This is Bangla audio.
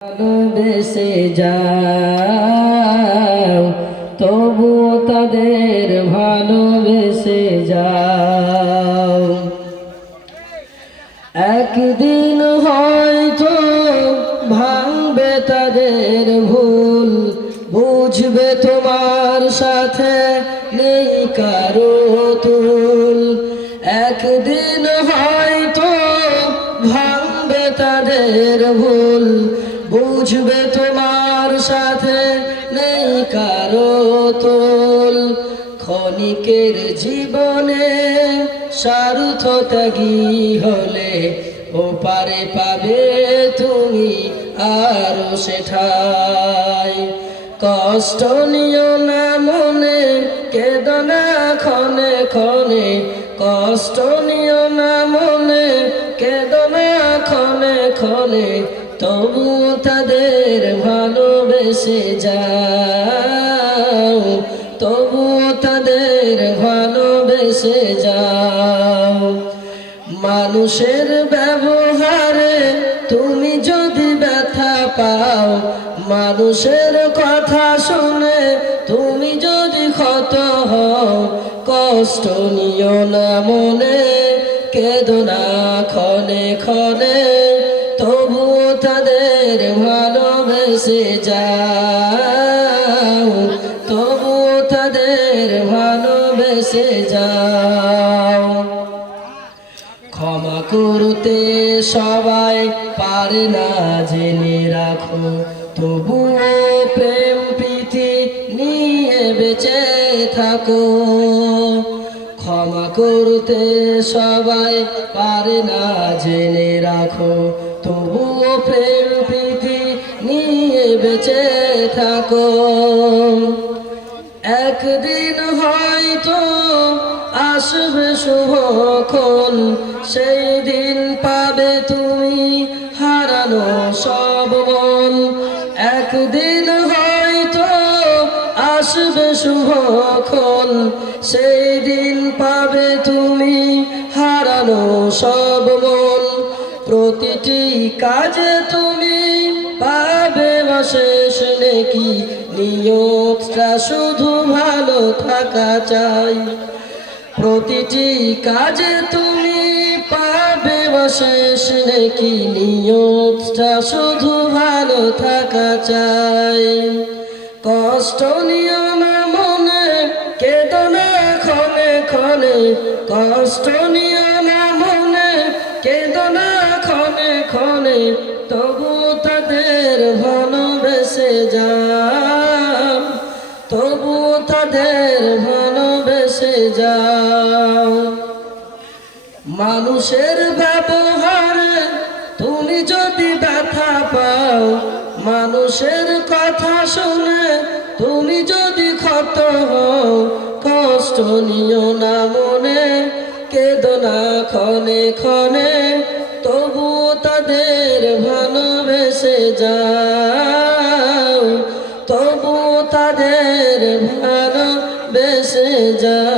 ভালোবেসে যাও, তবুও তাদের ভালোবেসে যাও। একদিন হয়তো ভাঙবে তাদের ভুল, বুঝবে তোমার সাথে নেই কারো তুল। একদিন হয়তো ভাঙবে তাদের ভুল, বুঝবে তোমার সাথে নেই কারো তুল। ক্ষণিকের জীবনে স্বার্থত্যাগী হলে ওপারে পাবে তুমি আরো সেঠায়। কষ্ট নিও না মনে, কেঁদো না ক্ষণে ক্ষণে। কষ্ট নিও না মনে, কেঁদো না ক্ষণে ক্ষণে। তবু তাদের ভালোবেসে যাও, তবু তাদের ভালোবেসে যাও। মানুষের ব্যবহারে তুমি যদি ব্যথা পাও, মানুষের কথা শুনে তুমি যদি ক্ষত হও, কষ্ট নিও না মনে, কেঁদো না ক্ষণে ক্ষণে। তবু তাদের ভালোবেসে যাও, তবু তাদের ভালোবেসে যাও। ক্ষমা করতে সবাই পারে না জেনে রাখো, তবুও প্রেম প্রীতি নিয়ে বেঁচে থাকো। ক্ষমা করতে সবাই পারে না জেনে রাখো, তবুও প্রেম প্রীতি নিয়ে বেঁচে থাকো। একদিন হয়তো আসবে শুভক্ষণ, সেই দিন পাবে তুমি হারানো সব মন। একদিন হয়তো আসবে শুভক্ষণ, সেই দিন পাবে তুমি হারানো সব মন। প্রতিটি কাজে তুমি পাবে অশেষ নেকি, নিয়তটা শুধু ভালো থাকা চাই। প্রতিটি কাজে তুমি পাবে অশেষ নেকি, নিয়তটা শুধু ভালো থাকা চাই। কষ্ট নিও না মনে, কেঁদো না ক্ষণে ক্ষণে। কষ্ট নিও না মনে, কেঁদো না ক্ষণে ক্ষণে। তবু তাদের ভালোবেসে যাও, তবু তাদের ভালোবেসে যাও। মানুষের ব্যবহারে তুমি যদি ব্যথা পাও, মানুষের কথা শুনে তুমি যদি ক্ষত হও, কষ্ট নিও না মনে, কেঁদো না ক্ষণে ক্ষণে। তবু তাদের ভালোবেসে যাও, তবু তাদের ভালোবেসে যাও।